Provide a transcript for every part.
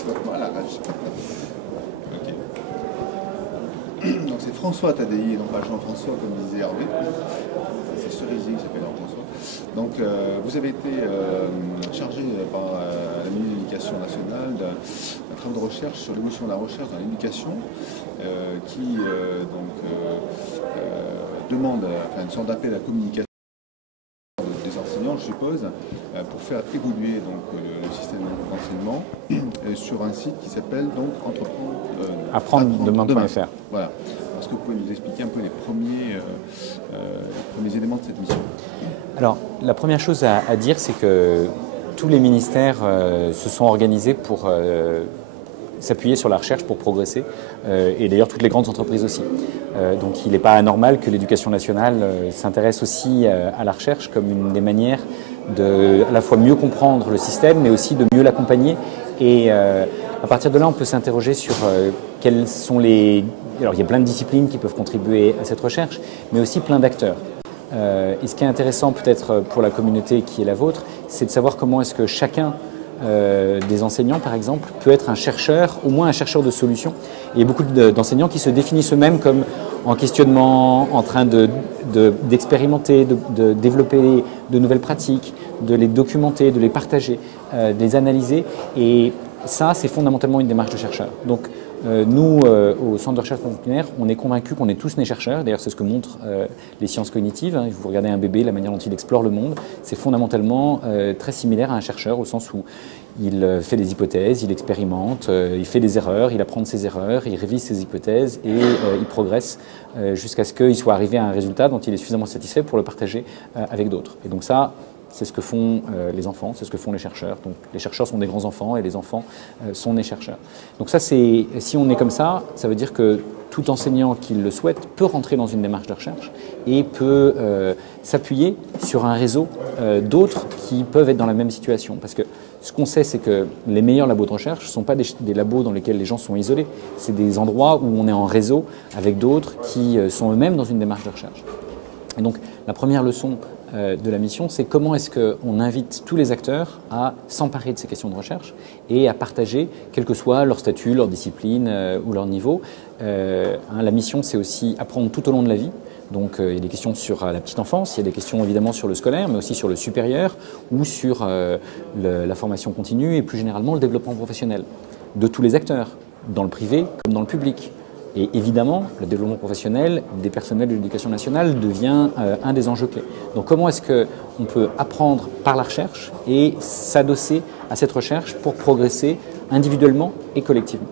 C'est vraiment à l'arrache. Ok. Donc c'est François Tadei, donc pas Jean-François comme disait Hervé. C'est Cerisier qui s'appelle Jean-François. Donc vous avez été chargé par la ministre de l'Éducation nationale d'un travail de recherche sur l'évolution de la recherche dans l'éducation qui demande une sorte d'appel à la communication des enseignants, je suppose, pour faire évoluer le système d'enseignement sur un site qui s'appelle donc apprendre-demain.fr. Voilà. Est-ce que vous pouvez nous expliquer un peu les premiers éléments de cette mission? Alors, la première chose à dire, c'est que tous les ministères se sont organisés pour s'appuyer sur la recherche pour progresser, et d'ailleurs toutes les grandes entreprises aussi. Donc il n'est pas anormal que l'éducation nationale s'intéresse aussi à la recherche comme une des manières de à la fois mieux comprendre le système, mais aussi de mieux l'accompagner. Et à partir de là, on peut s'interroger sur quels sont les... Alors il y a plein de disciplines qui peuvent contribuer à cette recherche, mais aussi plein d'acteurs. Et ce qui est intéressant peut-être pour la communauté qui est la vôtre, c'est de savoir comment est-ce que chacun des enseignants, par exemple, peut être un chercheur, au moins un chercheur de solutions. Et il y a beaucoup d'enseignants qui se définissent eux-mêmes comme en questionnement, en train d'expérimenter, de développer de nouvelles pratiques, de les documenter, de les partager, de les analyser. Et ça, c'est fondamentalement une démarche de chercheur. Donc, nous, au Centre de recherche transdisciplinaire, on est convaincus qu'on est tous nés chercheurs. D'ailleurs, c'est ce que montrent les sciences cognitives. Vous regardez un bébé, la manière dont il explore le monde, c'est fondamentalement très similaire à un chercheur, au sens où il fait des hypothèses, il expérimente, il fait des erreurs, il apprend de ses erreurs, il révise ses hypothèses et il progresse jusqu'à ce qu'il soit arrivé à un résultat dont il est suffisamment satisfait pour le partager avec d'autres. Et donc ça, c'est ce que font les enfants, c'est ce que font les chercheurs. Donc les chercheurs sont des grands enfants et les enfants sont des chercheurs. Donc ça, si on est comme ça veut dire que tout enseignant qui le souhaite peut rentrer dans une démarche de recherche et peut s'appuyer sur un réseau d'autres qui peuvent être dans la même situation. Parce que ce qu'on sait, c'est que les meilleurs labos de recherche ne sont pas des labos dans lesquels les gens sont isolés. C'est des endroits où on est en réseau avec d'autres qui sont eux-mêmes dans une démarche de recherche. Et donc la première leçon de la mission, c'est comment est-ce qu'on invite tous les acteurs à s'emparer de ces questions de recherche et à partager, quel que soit leur statut, leur discipline ou leur niveau. La mission, c'est aussi apprendre tout au long de la vie. Donc il y a des questions sur la petite enfance, il y a des questions évidemment sur le scolaire, mais aussi sur le supérieur ou sur la formation continue et plus généralement le développement professionnel de tous les acteurs, dans le privé comme dans le public. Et évidemment, le développement professionnel des personnels de l'éducation nationale devient un des enjeux clés. Donc comment est-ce qu'on peut apprendre par la recherche et s'adosser à cette recherche pour progresser individuellement et collectivement?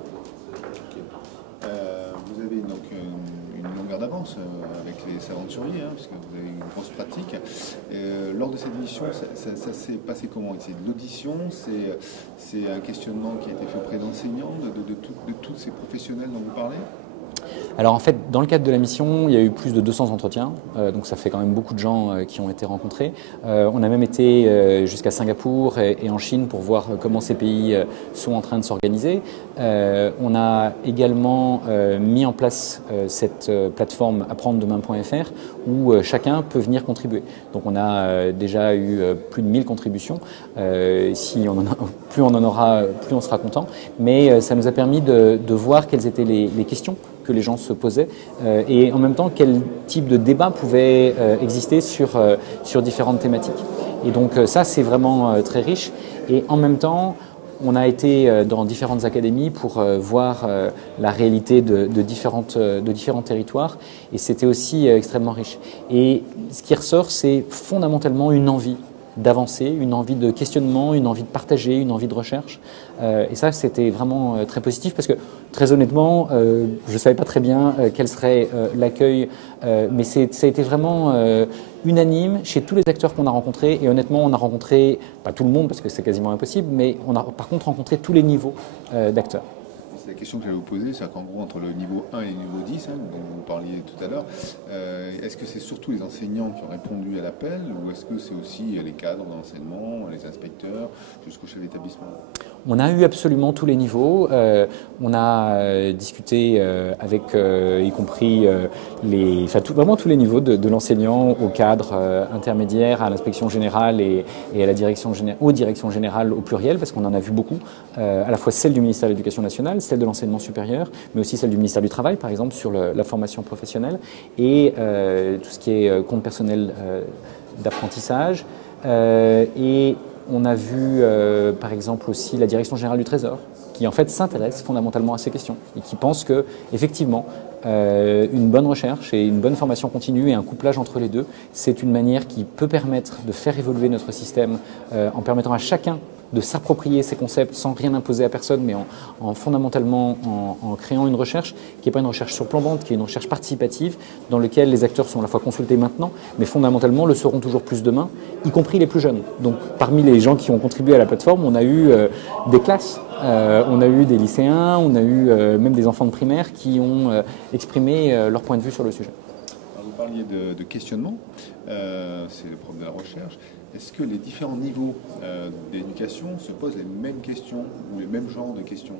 Vous avez donc une longueur d'avance avec les aventuriers, puisque vous avez une grosse pratique. Lors de cette mission, ça s'est passé comment? C'est de l'audition, c'est un questionnement qui a été fait auprès d'enseignants, de tous ces professionnels dont vous parlez? Alors en fait, dans le cadre de la mission, il y a eu plus de 200 entretiens, donc ça fait quand même beaucoup de gens qui ont été rencontrés. On a même été jusqu'à Singapour et en Chine pour voir comment ces pays sont en train de s'organiser. On a également mis en place cette plateforme apprendre-demain.fr où chacun peut venir contribuer. Donc on a déjà eu plus de 1000 contributions. Plus on en aura, plus on sera content. Mais ça nous a permis de voir quelles étaient les questions que les gens se posaient et en même temps quel type de débat pouvait exister sur différentes thématiques. Et donc ça, c'est vraiment très riche. Et en même temps, on a été dans différentes académies pour voir la réalité de différents territoires et c'était aussi extrêmement riche. Et ce qui ressort, c'est fondamentalement une envie d'avancer, une envie de questionnement, une envie de partager, une envie de recherche. Et ça, c'était vraiment très positif parce que, très honnêtement, je ne savais pas très bien quel serait l'accueil, mais ça a été vraiment unanime chez tous les acteurs qu'on a rencontrés. Et honnêtement, on a rencontré, pas tout le monde parce que c'est quasiment impossible, mais on a par contre rencontré tous les niveaux d'acteurs. C'est la question que j'allais vous poser, c'est qu'en gros, entre le niveau 1 et le niveau 10, dont vous parliez tout à l'heure, est-ce que c'est surtout les enseignants qui ont répondu à l'appel ou est-ce que c'est aussi les cadres d'enseignement, les inspecteurs, jusqu'au chef d'établissement? On a eu absolument tous les niveaux. On a discuté avec, y compris vraiment tous les niveaux, de l'enseignant au cadre intermédiaire, à l'inspection générale et à la aux directions générales au pluriel, parce qu'on en a vu beaucoup, à la fois celle du ministère de l'Éducation nationale, celle de l'enseignement supérieur, mais aussi celle du ministère du Travail, par exemple, sur la formation professionnelle, et tout ce qui est compte personnel d'apprentissage. Et on a vu, par exemple, aussi la Direction générale du Trésor, qui en fait s'intéresse fondamentalement à ces questions et qui pense que, effectivement, une bonne recherche et une bonne formation continue et un couplage entre les deux, c'est une manière qui peut permettre de faire évoluer notre système en permettant à chacun de s'approprier ces concepts sans rien imposer à personne, mais fondamentalement en créant une recherche qui n'est pas une recherche surplombante, qui est une recherche participative dans laquelle les acteurs sont à la fois consultés maintenant, mais fondamentalement le seront toujours plus demain, y compris les plus jeunes. Donc parmi les gens qui ont contribué à la plateforme, on a eu des classes, on a eu des lycéens, on a eu même des enfants de primaire qui ont exprimé leur point de vue sur le sujet. Alors, vous parliez de questionnement, c'est le problème de la recherche. Est-ce que les différents niveaux d'éducation se posent les mêmes questions ou les mêmes genres de questions?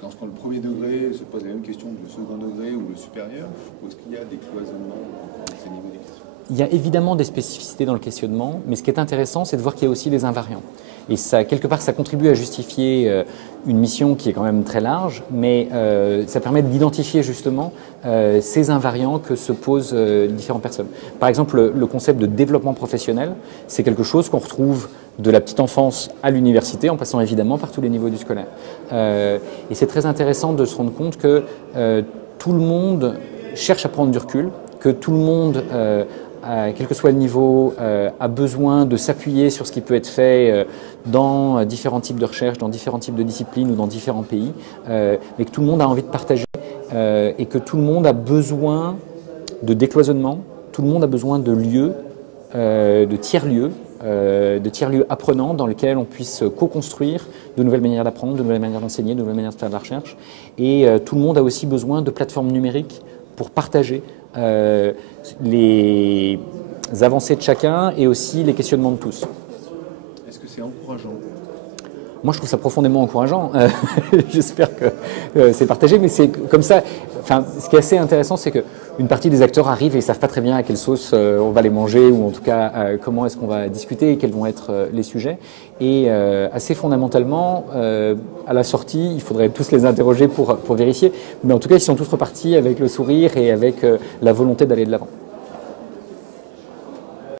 Quand on prend le premier degré, se pose les mêmes questions que le second degré ou le supérieur, ou est-ce qu'il y a des cloisonnements entre ces niveaux de questions? Il y a évidemment des spécificités dans le questionnement, mais ce qui est intéressant, c'est de voir qu'il y a aussi des invariants. Et ça, quelque part, ça contribue à justifier une mission qui est quand même très large, mais ça permet d'identifier justement ces invariants que se posent différentes personnes. Par exemple, le concept de développement professionnel, c'est quelque chose qu'on retrouve de la petite enfance à l'université, en passant évidemment par tous les niveaux du scolaire. Et c'est très intéressant de se rendre compte que tout le monde cherche à prendre du recul, que tout le monde quel que soit le niveau, a besoin de s'appuyer sur ce qui peut être fait dans différents types de recherches, dans différents types de disciplines ou dans différents pays, mais que tout le monde a envie de partager et que tout le monde a besoin de décloisonnement, tout le monde a besoin de lieux, de tiers-lieux apprenants dans lesquels on puisse co-construire de nouvelles manières d'apprendre, de nouvelles manières d'enseigner, de nouvelles manières de faire de la recherche. Et tout le monde a aussi besoin de plateformes numériques pour partager les avancées de chacun et aussi les questionnements de tous. Est-ce que c'est encourageant? Moi, je trouve ça profondément encourageant. J'espère que c'est partagé, mais c'est comme ça. Enfin, ce qui est assez intéressant, c'est qu'une partie des acteurs arrivent et ne savent pas très bien à quelle sauce on va les manger, ou en tout cas comment est-ce qu'on va discuter et quels vont être les sujets. Et assez fondamentalement, à la sortie, il faudrait tous les interroger pour vérifier. Mais en tout cas, ils sont tous repartis avec le sourire et avec la volonté d'aller de l'avant.